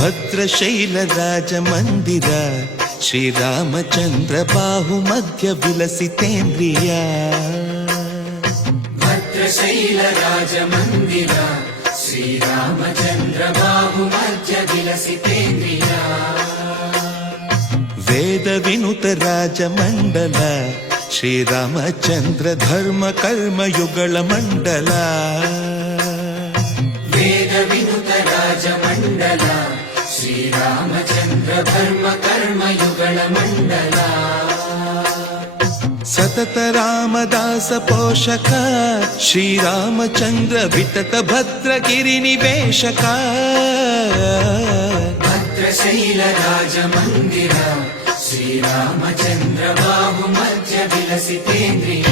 ಭದ್ರಶೈಲ ರಾಜ ಮಂದಿರ ಶ್ರೀರಾಮಚಂದ್ರ ಬಾಹು ಮಧ್ಯ ವಿಲಸಿತೇಂದ್ರಿಯ ಭದ್ರಶೈಲ ರಾಜ ಮಂದಿರ ಶ್ರೀರಾಮಚಂದ್ರ ಬಾಹು ಮಧ್ಯ ವಿಲಸಿತೇಂದ್ರಿಯ ವೇದ ವಿನುತ ರಾಜ ಮಂಡಲ ಶ್ರೀರಾಮಚಂದ್ರ ಧರ್ಮ ಕರ್ಮಯುಗಳ ಮಂಡಲ ವೇದ ವಿನುತ ರಾಜ ಮಂಡಲ ಶ್ರೀರಾಮಚಂದ್ರ ಧರ್ಮ ಕರ್ಮಯುಗಳ ಮಂಡಲ ಸತತ ರಾಮದಾಸ ಪೋಷಕ ಶ್ರೀರಾಮಚಂದ್ರ ವಿತತ ಭದ್ರಗಿರಿ ನಿವೇಶಕ ಭದ್ರಶೈಲ ರಾಜ ಮಂದಿರ ಶ್ರೀರಾಮಚಂದ್ರ ಬಾಹು ಮಧ್ಯ ವಿಲಸಿತೇಂದ್ರಿಯ